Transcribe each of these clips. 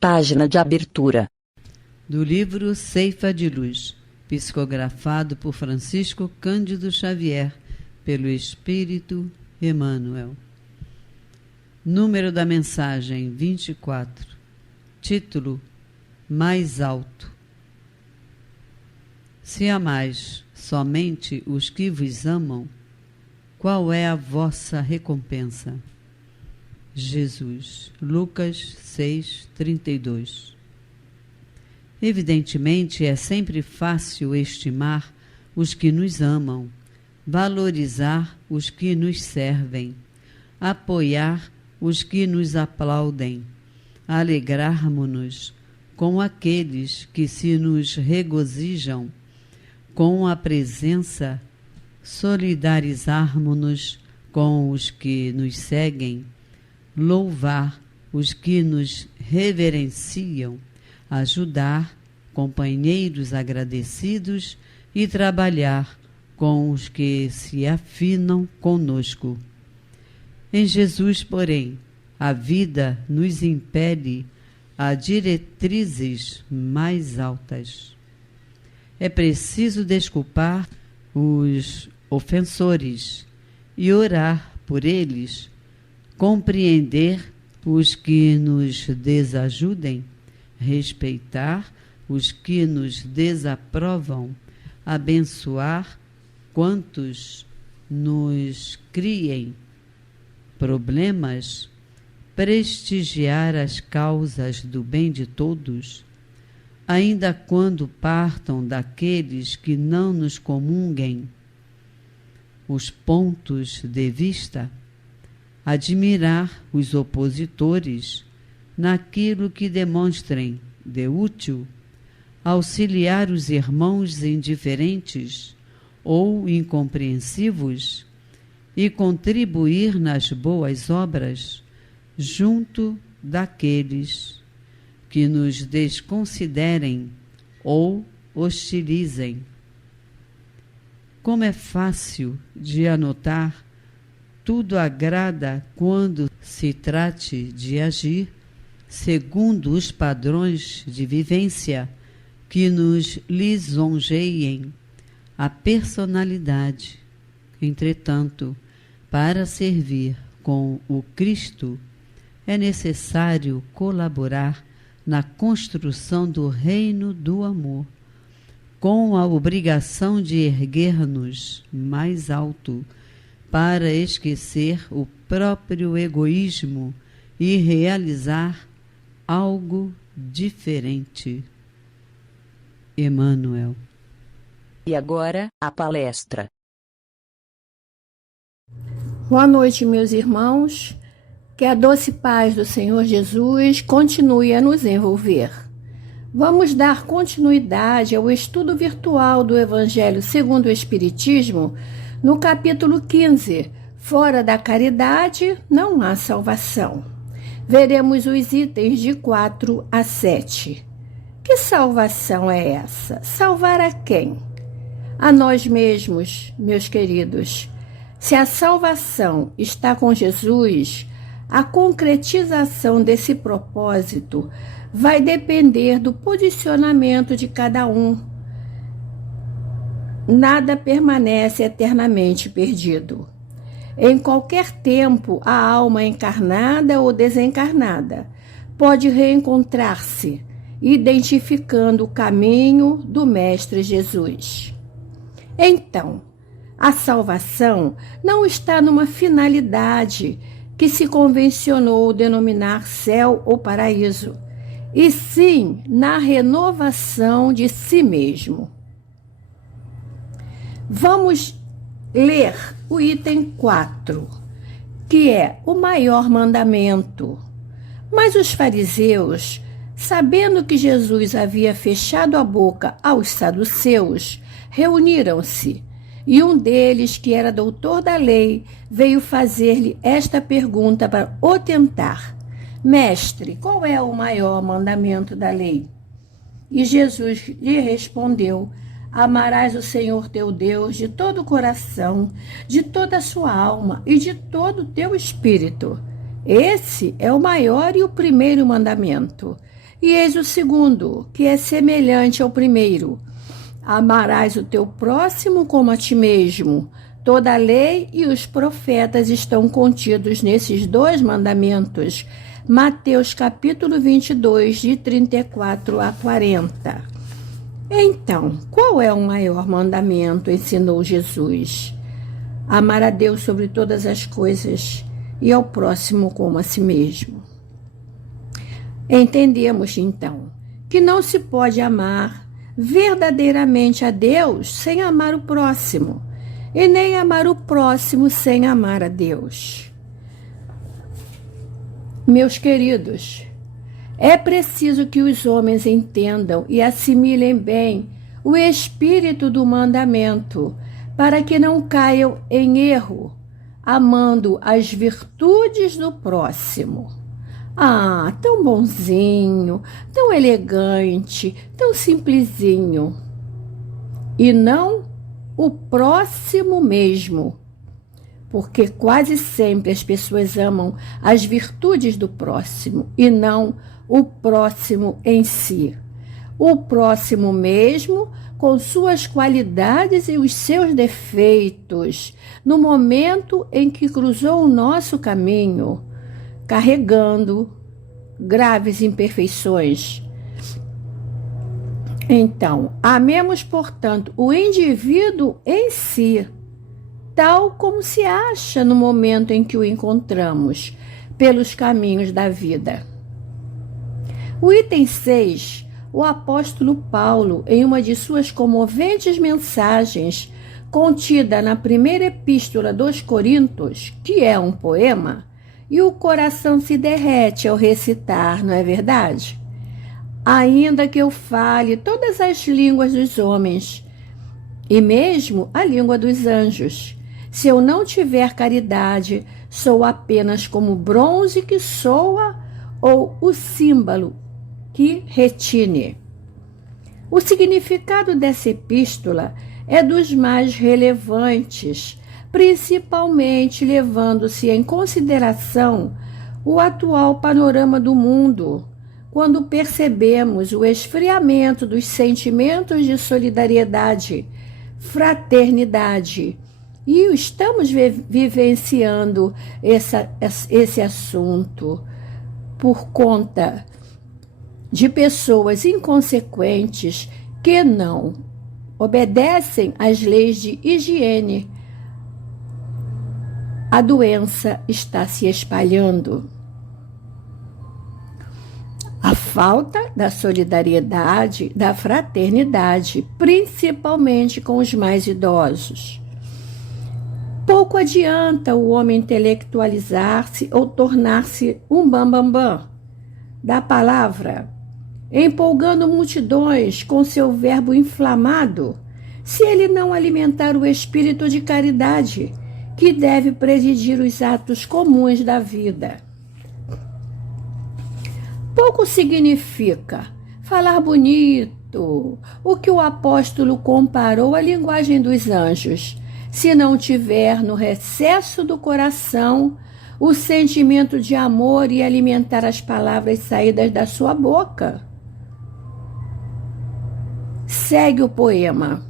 Página de abertura. Do livro Ceifa de Luz, psicografado por Francisco Cândido Xavier, pelo Espírito Emmanuel. Número da mensagem 24. Título: Mais alto. Se amais somente os que vos amam, qual é a vossa recompensa? Jesus, Lucas 6:32. Evidentemente, é sempre fácil estimar os que nos amam, valorizar os que nos servem, apoiar os que nos aplaudem, alegrarmos-nos com aqueles que se nos regozijam com a presença, solidarizarmos-nos com os que nos seguem, louvar os que nos reverenciam, ajudar companheiros agradecidos e trabalhar com os que se afinam conosco. Em Jesus, porém, a vida nos impele a diretrizes mais altas. É preciso desculpar os ofensores e orar por eles, compreender os que nos desajudem, respeitar os que nos desaprovam, abençoar quantos nos criem problemas, prestigiar as causas do bem de todos, ainda quando partam daqueles que não nos comunguem os pontos de vista, admirar os opositores naquilo que demonstrem de útil, auxiliar os irmãos indiferentes ou incompreensivos e contribuir nas boas obras junto daqueles que nos desconsiderem ou hostilizem. Como é fácil de anotar, tudo agrada quando se trate de agir segundo os padrões de vivência que nos lisonjeiem a personalidade. Entretanto, para servir com o Cristo, é necessário colaborar na construção do reino do amor, com a obrigação de erguer-nos mais alto, para esquecer o próprio egoísmo e realizar algo diferente. Emmanuel. E agora, a palestra. Boa noite, meus irmãos. Que a doce paz do Senhor Jesus continue a nos envolver. Vamos dar continuidade ao estudo virtual do Evangelho segundo o Espiritismo, no capítulo 15, Fora da caridade não há salvação. Veremos os itens de 4 a 7. Que salvação é essa? Salvar a quem? A nós mesmos, meus queridos. Se a salvação está com Jesus, a concretização desse propósito vai depender do posicionamento de cada um. Nada permanece eternamente perdido. Em qualquer tempo, a alma encarnada ou desencarnada pode reencontrar-se, identificando o caminho do Mestre Jesus. Então, a salvação não está numa finalidade que se convencionou denominar céu ou paraíso, e sim na renovação de si mesmo. Vamos ler o item 4, que é o maior mandamento. Mas os fariseus, sabendo que Jesus havia fechado a boca aos saduceus, reuniram-se, e um deles, que era doutor da lei, veio fazer-lhe esta pergunta para o tentar: Mestre, qual é o maior mandamento da lei? E Jesus lhe respondeu: Amarás o Senhor teu Deus de todo o coração, de toda a sua alma e de todo o teu espírito. Esse é o maior e o primeiro mandamento. E eis o segundo, que é semelhante ao primeiro: amarás o teu próximo como a ti mesmo. Toda a lei e os profetas estão contidos nesses dois mandamentos. Mateus capítulo 22, de 34 a 40. Então, qual é o maior mandamento? Ensinou Jesus. Amar a Deus sobre todas as coisas e ao próximo como a si mesmo. Entendemos, então, que não se pode amar verdadeiramente a Deus sem amar o próximo, e nem amar o próximo sem amar a Deus. Meus queridos, é preciso que os homens entendam e assimilem bem o espírito do mandamento, para que não caiam em erro, amando as virtudes do próximo. Ah, tão bonzinho, tão elegante, tão simplesinho. E não o próximo mesmo. Porque quase sempre as pessoas amam as virtudes do próximo e não o próximo em si. O próximo mesmo, com suas qualidades e os seus defeitos, no momento em que cruzou o nosso caminho, carregando graves imperfeições. Então, amemos, portanto, o indivíduo em si, tal como se acha no momento em que o encontramos, pelos caminhos da vida. O item 6, o apóstolo Paulo, em uma de suas comoventes mensagens, contida na primeira epístola dos Coríntios, que é um poema, e o coração se derrete ao recitar, não é verdade? Ainda que eu fale todas as línguas dos homens, e mesmo a língua dos anjos, se eu não tiver caridade, sou apenas como bronze que soa ou o símbolo que retine. O significado dessa epístola é dos mais relevantes, principalmente levando-se em consideração o atual panorama do mundo, quando percebemos o esfriamento dos sentimentos de solidariedade, fraternidade, e estamos vivenciando esse assunto por conta de pessoas inconsequentes que não obedecem às leis de higiene. A doença está se espalhando. A falta da solidariedade, da fraternidade, principalmente com os mais idosos. Pouco adianta o homem intelectualizar-se ou tornar-se um bambambam da palavra, empolgando multidões com seu verbo inflamado, se ele não alimentar o espírito de caridade que deve presidir os atos comuns da vida. Pouco significa falar bonito, o que o apóstolo comparou à linguagem dos anjos, se não tiver no recesso do coração o sentimento de amor e alimentar as palavras saídas da sua boca. Segue o poema.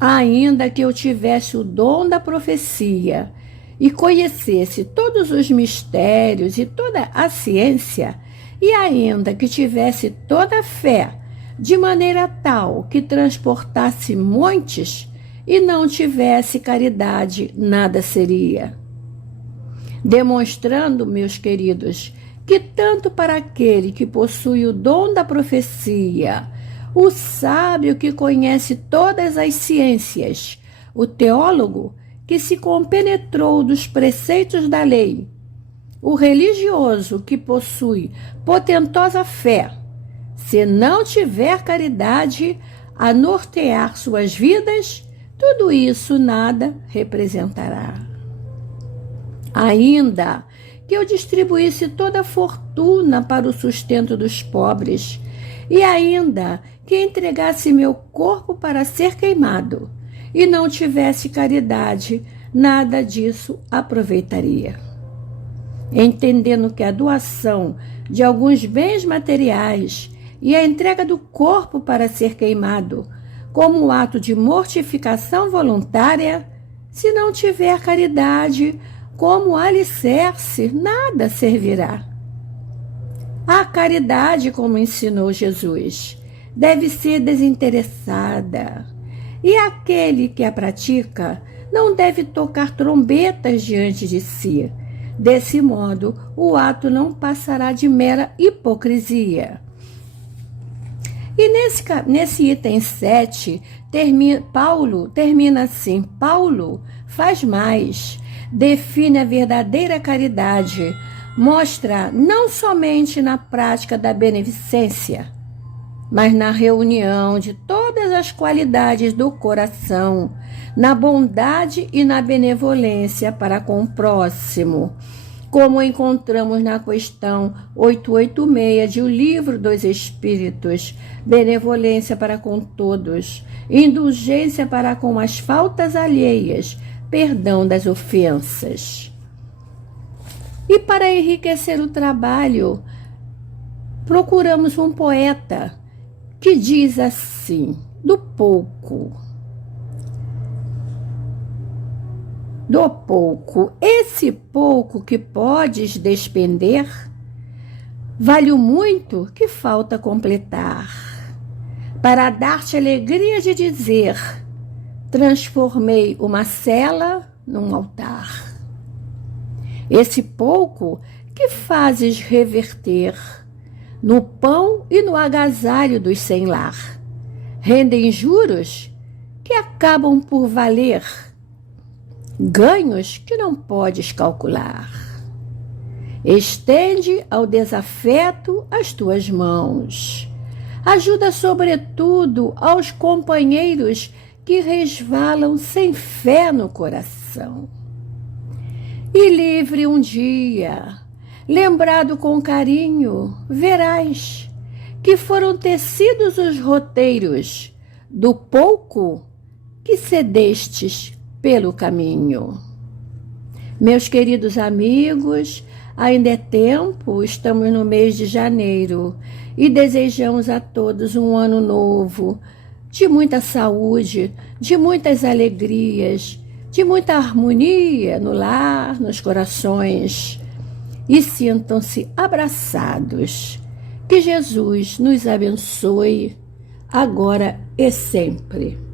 Ainda que eu tivesse o dom da profecia e conhecesse todos os mistérios e toda a ciência, e ainda que tivesse toda a fé, de maneira tal que transportasse montes, e não tivesse caridade, nada seria. Demonstrando, meus queridos, que tanto para aquele que possui o dom da profecia, o sábio que conhece todas as ciências, o teólogo que se compenetrou dos preceitos da lei, o religioso que possui potentosa fé, se não tiver caridade a nortear suas vidas, tudo isso nada representará. Ainda que eu distribuísse toda a fortuna para o sustento dos pobres, e ainda que entregasse meu corpo para ser queimado, e não tivesse caridade, nada disso aproveitaria. Entendendo que a doação de alguns bens materiais e a entrega do corpo para ser queimado, como um ato de mortificação voluntária, se não tiver caridade como alicerce, nada servirá. A caridade, como ensinou Jesus, deve ser desinteressada, e aquele que a pratica não deve tocar trombetas diante de si. Desse modo, o ato não passará de mera hipocrisia. E nesse item 7, Paulo termina assim: Paulo faz mais, define a verdadeira caridade, mostra não somente na prática da beneficência, mas na reunião de todas as qualidades do coração, na bondade e na benevolência para com o próximo, como encontramos na questão 886 de O Livro dos Espíritos: benevolência para com todos, indulgência para com as faltas alheias, perdão das ofensas. E para enriquecer o trabalho, procuramos um poeta que diz assim: do pouco, esse pouco que podes despender, vale o muito que falta completar, para dar-te alegria de dizer: transformei uma cela num altar. Esse pouco que fazes reverter no pão e no agasalho dos sem lar, rendem juros que acabam por valer ganhos que não podes calcular. Estende ao desafeto as tuas mãos. Ajuda, sobretudo, aos companheiros que resvalam sem fé no coração. E livre um dia, lembrado com carinho, verás que foram tecidos os roteiros do pouco que cedestes pelo caminho. Meus queridos amigos, ainda é tempo, estamos no mês de janeiro e desejamos a todos um ano novo, de muita saúde, de muitas alegrias, de muita harmonia no lar, nos corações. E sintam-se abraçados. Que Jesus nos abençoe, agora e sempre.